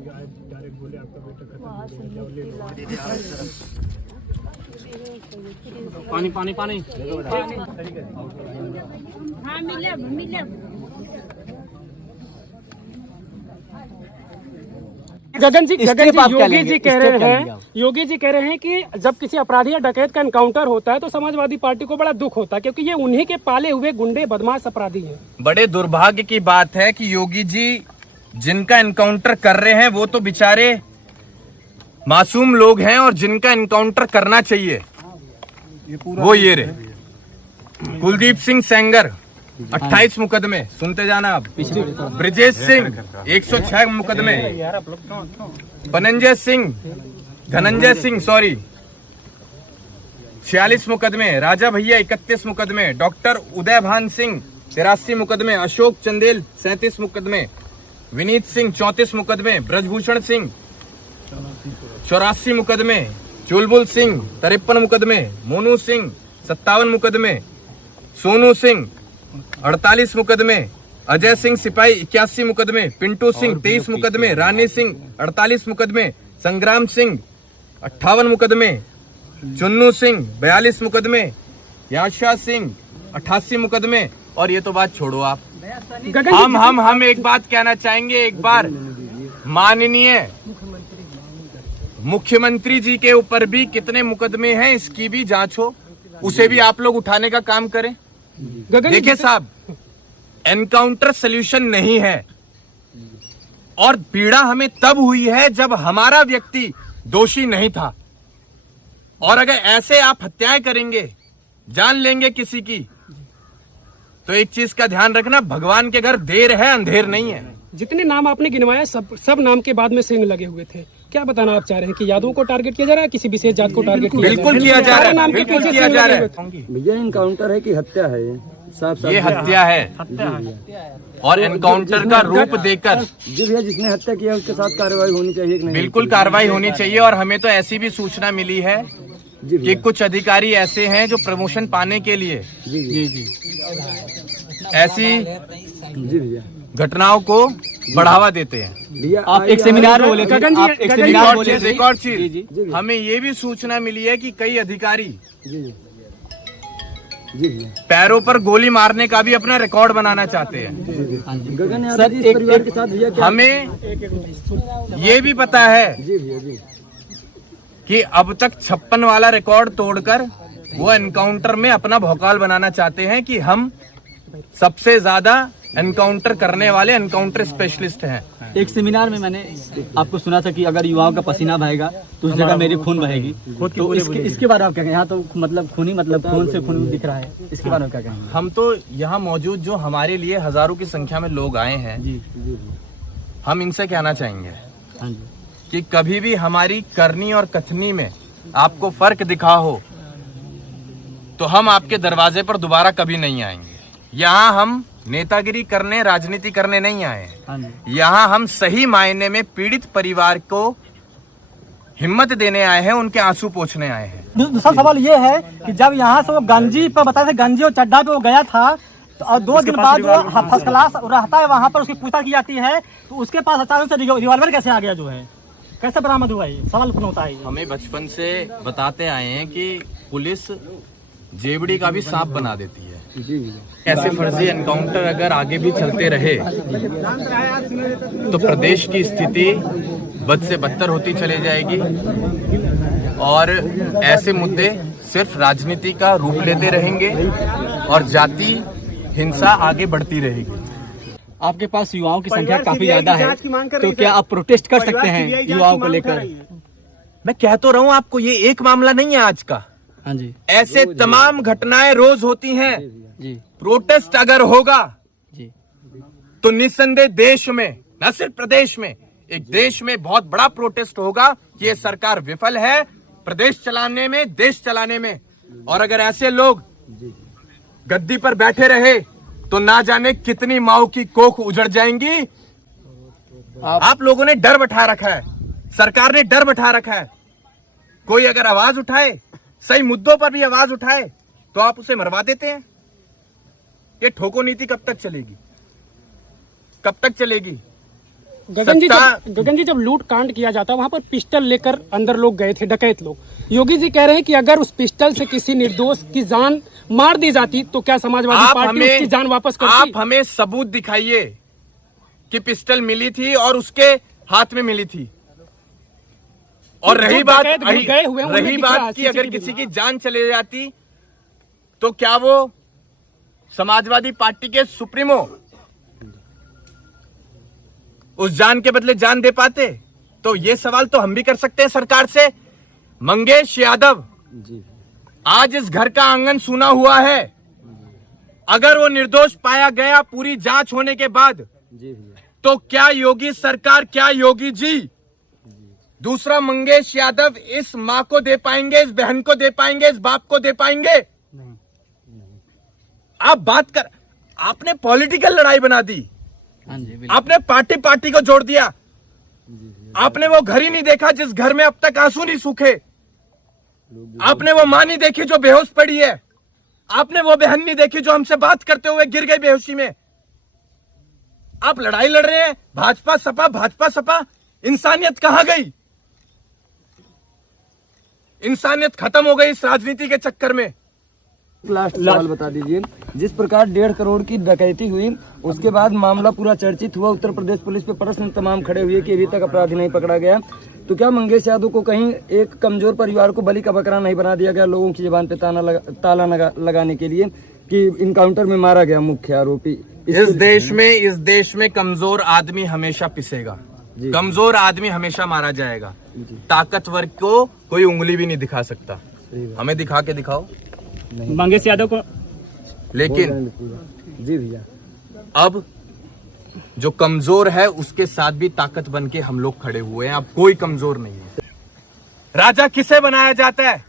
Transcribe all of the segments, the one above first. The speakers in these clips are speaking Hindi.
डायरेक्ट बोले आपका बेटा खत्म हो गया, पानी पानी पानी। हाँ मिले। गगन जी योगी जी कह रहे हैं कि जब किसी अपराधी या डकैत का एनकाउंटर होता है तो समाजवादी पार्टी को बड़ा दुख होता है, क्योंकि ये उन्हीं के पाले हुए गुंडे बदमाश अपराधी हैं। बड़े दुर्भाग्य की बात है कि योगी जी जिनका एनकाउंटर कर रहे हैं वो तो बेचारे मासूम लोग हैं, और जिनका एनकाउंटर करना चाहिए वो ये रहे। कुलदीप सिंह सेंगर 28 मुकदमे, सुनते जाना आप। ब्रिजेश सिंह 106 मुकदमे, धनंजय सिंह 46 मुकदमे, राजा भैया 31 मुकदमे, डॉक्टर उदय भान सिंह 83 मुकदमे, अशोक चंदेल 37 मुकदमे, विनीत सिंह 34 मुकदमे, ब्रजभूषण सिंह 84 मुकदमे, चुलबुल सिंह 53 मुकदमे, मोनू सिंह 57 मुकदमे, सोनू सिंह 48 मुकदमे, अजय सिंह सिपाही 81 मुकदमे, पिंटू सिंह 23 मुकदमे, रानी सिंह 48 मुकदमे, संग्राम सिंह 58 मुकदमे, चुन्नू सिंह 42 मुकदमे, याशा सिंह 88 मुकदमे। और ये तो बात छोड़ो आप, हम एक बात कहना चाहेंगे। एक बार माननीय मुख्यमंत्री जी के ऊपर भी कितने मुकदमे हैं इसकी भी जांच हो, उसे भी आप लोग उठाने का काम करें। देखिए साहब, एनकाउंटर सॉल्यूशन नहीं है, और पीड़ा हमें तब हुई है जब हमारा व्यक्ति दोषी नहीं था। और अगर ऐसे आप हत्याएं करेंगे, जान लेंगे किसी की, तो एक चीज का ध्यान रखना, भगवान के घर देर है अंधेर नहीं है। जितने नाम आपने गिनवाया सब नाम के बाद में सिंह लगे हुए थे। क्या बताना आप चाह रहे हैं कि यादवों को टारगेट किया जा रहा है, किसी विशेष जात को टारगेट किया बिल्कुल किया जा रहा है, नाम के बिल्कुल पीछे किया सिंह जा लगे रहा हुए है। थे। भैया इनकाउंटर है कि हत्या है? साफ ये हत्या है, और एनकाउंटर का रूप देकर जी भैया जिसने हत्या किया उसके साथ कार्रवाई होनी चाहिए कि नहीं? बिल्कुल कार्रवाई होनी चाहिए। और हमें तो ऐसी भी सूचना मिली है कि कुछ अधिकारी ऐसे हैं जो प्रमोशन पाने के लिए जी ऐसी भैया घटनाओं को बढ़ावा देते हैं। भैया आप एक सेमिनार में बोले थे, आप एक सेमिनार बोले थे। एक और चीज हमें ये भी सूचना मिली है कि कई अधिकारी जी भैया पैरों पर गोली मारने का भी अपना रिकॉर्ड बनाना चाहते हैं। गगन यादव जी इस परिवार के साथ भैया क्या? हमें ये भी पता है जी भैया जी कि अब तक 56 वाला रिकॉर्ड तोड़कर वो एनकाउंटर में अपना भौकाल बनाना चाहते हैं कि हम सबसे ज्यादा एनकाउंटर करने वाले एनकाउंटर स्पेशलिस्ट हैं। एक सेमिनार में मैंने आपको सुना था कि अगर युवाओं का पसीना बहेगा तो उस जगह मेरी खून बहेगी। तो इसके बारे में आप क्या कहेंगे? यहाँ तो मतलब खून से खून दिख रहा है, इसके बारे में क्या कहेंगे? हम तो यहाँ मौजूद जो हमारे लिए हजारों की संख्या में लोग आए हैं, जी हम इनसे कहना चाहेंगे हाँ जी कि कभी भी हमारी करनी और कथनी में आपको फर्क दिखा हो तो हम आपके दरवाजे पर दोबारा कभी नहीं आएंगे। यहाँ हम नेतागिरी करने, राजनीति करने नहीं आए हैं। यहाँ हम सही मायने में पीड़ित परिवार को हिम्मत देने आए हैं, उनके आंसू पोंछने आए हैं। दूसरा सवाल ये है कि जब यहाँ से वो गंजी पर बताए थे, गंजी और चड्डा पे वो गया था, तो और 2 दिन बाद जो फर्स्ट क्लास रहता है वहाँ पर उसकी पूछताछ की जाती है, तो उसके पास अचानक से रिवॉल्वर कैसे आ गया? जो है कैसे बरामद हुआ? ये सवाल पूर्ण होता है। हमें बचपन से बताते आए हैं कि पुलिस जेबड़ी का भी सांप बना देती है। ऐसे फर्जी एनकाउंटर अगर आगे भी चलते रहे तो प्रदेश की स्थिति बद से बदतर होती चली जाएगी, और ऐसे मुद्दे सिर्फ राजनीति का रूप लेते रहेंगे और जाति हिंसा आगे बढ़ती रहेगी। आपके पास युवाओं की संख्या काफी ज्यादा है, तो क्या आप प्रोटेस्ट कर सकते हैं युवाओं को लेकर? मैं कह तो रहा हूँ आपको, ये एक मामला नहीं है आज का। हाँ जी ऐसे तमाम घटनाएं रोज होती हैं। जी प्रोटेस्ट अगर होगा जी तो निस्संदेह देश में, न सिर्फ प्रदेश में, एक देश में बहुत बड़ा प्रोटेस्ट होगा कि ये सरकार विफल है प्रदेश चलाने में, देश चलाने में। और अगर ऐसे लोग गद्दी पर बैठे रहे तो ना जाने कितनी माओ की कोख उजड़ जाएंगी। आप लोगों ने डर बैठा रखा है, सरकार ने डर बैठा रखा है। कोई अगर आवाज उठाए, सही मुद्दों पर भी आवाज उठाए, तो आप उसे मरवा देते हैं। ये ठोको नीति कब तक चलेगी? कब तक चलेगी? गगन जी जब लूट कांड किया जाता है वहां पर पिस्टल लेकर अंदर लोग गए थे, डकैत लोग। योगी जी कह रहे हैं कि अगर उस पिस्टल से किसी निर्दोष की जान मार दी जाती तो क्या समाजवादी पार्टी उसकी जान वापस करती? आप हमें सबूत दिखाइए कि पिस्टल मिली थी और उसके हाथ में मिली थी। और रही बात की अगर किसी की जान चले जाती तो क्या वो समाजवादी पार्टी के सुप्रीमो उस जान के बदले जान दे पाते? तो ये सवाल तो हम भी कर सकते हैं सरकार से। मंगेश यादव, आज इस घर का आंगन सूना हुआ है। अगर वो निर्दोष पाया गया पूरी जांच होने के बाद, तो क्या योगी सरकार, क्या योगी जी दूसरा मंगेश यादव इस मां को दे पाएंगे, इस बहन को दे पाएंगे, इस बाप को दे पाएंगे? आप बात कर, आपने पॉलिटिकल लड़ाई बना दी, आपने पार्टी को जोड़ दिया। आपने वो घर ही नहीं देखा जिस घर में अब तक आंसू नहीं सूखे। आपने वो मां नहीं देखी जो बेहोश पड़ी है। आपने वो बहन नहीं देखी जो हमसे बात करते हुए गिर गई बेहोशी में। आप लड़ाई लड़ रहे हैं भाजपा सपा, भाजपा सपा। इंसानियत कहां गई? इंसानियत खत्म हो गई इस राजनीति के चक्कर में। लास्ट सवाल बता दीजिए, जिस प्रकार 1.5 करोड़ की डकैती हुई उसके बाद मामला पूरा चर्चित हुआ, उत्तर प्रदेश पुलिस पे प्रश्न तमाम खड़े हुए कि अभी तक अपराधी नहीं पकड़ा गया, तो क्या मंगेश यादव को कहीं एक कमजोर परिवार को बलि का बकरा नहीं बना दिया गया लोगों की जुबान पे ताला लगाने के लिए कि इनकाउंटर में मारा गया मुख्य आरोपी? इस देश में कमजोर आदमी हमेशा पिसेगा, कमजोर आदमी हमेशा मारा जाएगा। ताकतवर को कोई उंगली भी नहीं दिखा सकता। हमें दिखा के दिखाओ मंगेश यादव को। लेकिन जी भैया, अब जो कमजोर है उसके साथ भी ताकत बन के हम लोग खड़े हुए हैं। अब कोई कमजोर नहीं है। राजा किसे बनाया जाता है?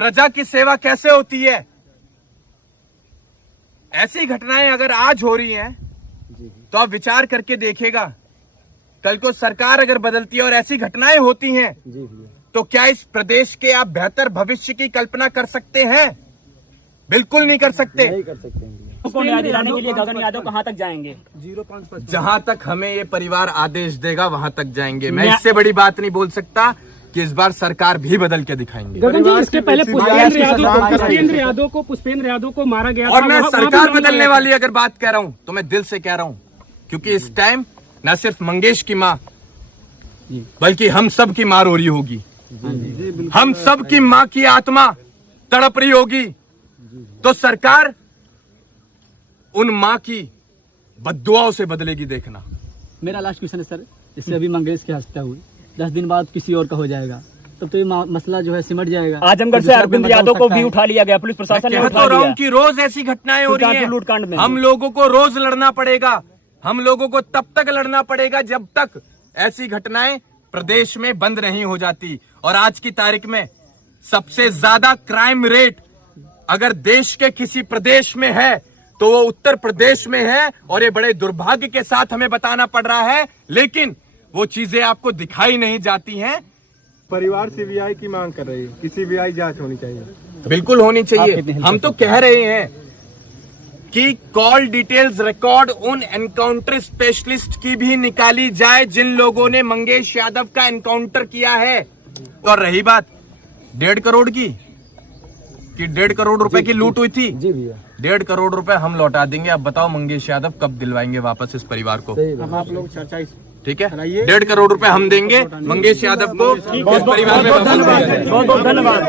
प्रजा की सेवा कैसे होती है? ऐसी घटनाएं अगर आज हो रही हैं तो आप विचार करके देखिएगा, कल को सरकार अगर बदलती है और ऐसी घटनाएं होती हैं तो क्या इस प्रदेश के आप बेहतर भविष्य की कल्पना कर सकते हैं? बिल्कुल नहीं कर सकते। नहीं कर सकते हैं। उसको न्याय दिलाने के लिए गगन यादव कहां तक जाएंगे? जहां तक हमें ये परिवार आदेश देगा वहां तक जाएंगे। मैं इससे बड़ी बात नहीं बोल सकता कि इस बार सरकार भी बदल के दिखाएंगे। गगन जी, इसके पहले पुष्पेंद्र यादव को मारा गया और था। मैं सरकार बदलने वाली अगर बात कह रहा हूं तो मैं दिल से कह रहा हूं, क्योंकि इस टाइम न सिर्फ मंगेश की मां बल्कि हम सब की मां रो रही होगी। हम सब की मां की आत्मा तड़प रही होगी। तो सरकार उन मां की बद्दुआओं से बदलेगी, देखना। मेरा लास्ट क्वेश्चन है सर, इससे अभी मंगेश की हत्या हुई, 10 दिन बाद किसी और का हो जाएगा, तब तो ये मसला जो है सिमट जाएगा। आजमगढ़ से अरविंद यादव को भी उठा लिया गया, पुलिस प्रशासन ने उठा लिया। कि रोज ऐसी घटनाएं हो रही हैं। लूटकांड में हम लोगों को रोज लड़ना पड़ेगा। हम लोगों को तब तक लड़ना पड़ेगा जब तक ऐसी घटनाएं प्रदेश में बंद नहीं हो जाती। और आज की तारीख में सबसे ज्यादा क्राइम रेट अगर देश के किसी प्रदेश में है तो वो उत्तर प्रदेश में है। और ये बड़े दुर्भाग्य के साथ हमें बताना पड़ रहा है, लेकिन वो चीजें आपको दिखाई नहीं जाती हैं। परिवार सीबीआई की मांग कर रही है कि सीबीआई जांच होनी चाहिए। बिल्कुल होनी चाहिए। हम तो कह रहे हैं कि कॉल डिटेल्स रिकॉर्ड उन एनकाउंटर स्पेशलिस्ट की भी निकाली जाए जिन लोगों ने मंगेश यादव का एनकाउंटर किया है। और रही बात 1.5 करोड़ की, कि 1.5 करोड़ रुपए की लूट हुई थी, जी भैया, 1.5 करोड़ रुपए हम लौटा देंगे। अब बताओ मंगेश यादव कब दिलवाएंगे वापस इस परिवार को? आप लोग चर्चा ठीक है, 1.5 करोड़ रुपए हम देंगे मंगेश यादव को इस परिवार में वापस भेजा जाए। बहुत बहुत धन्यवाद।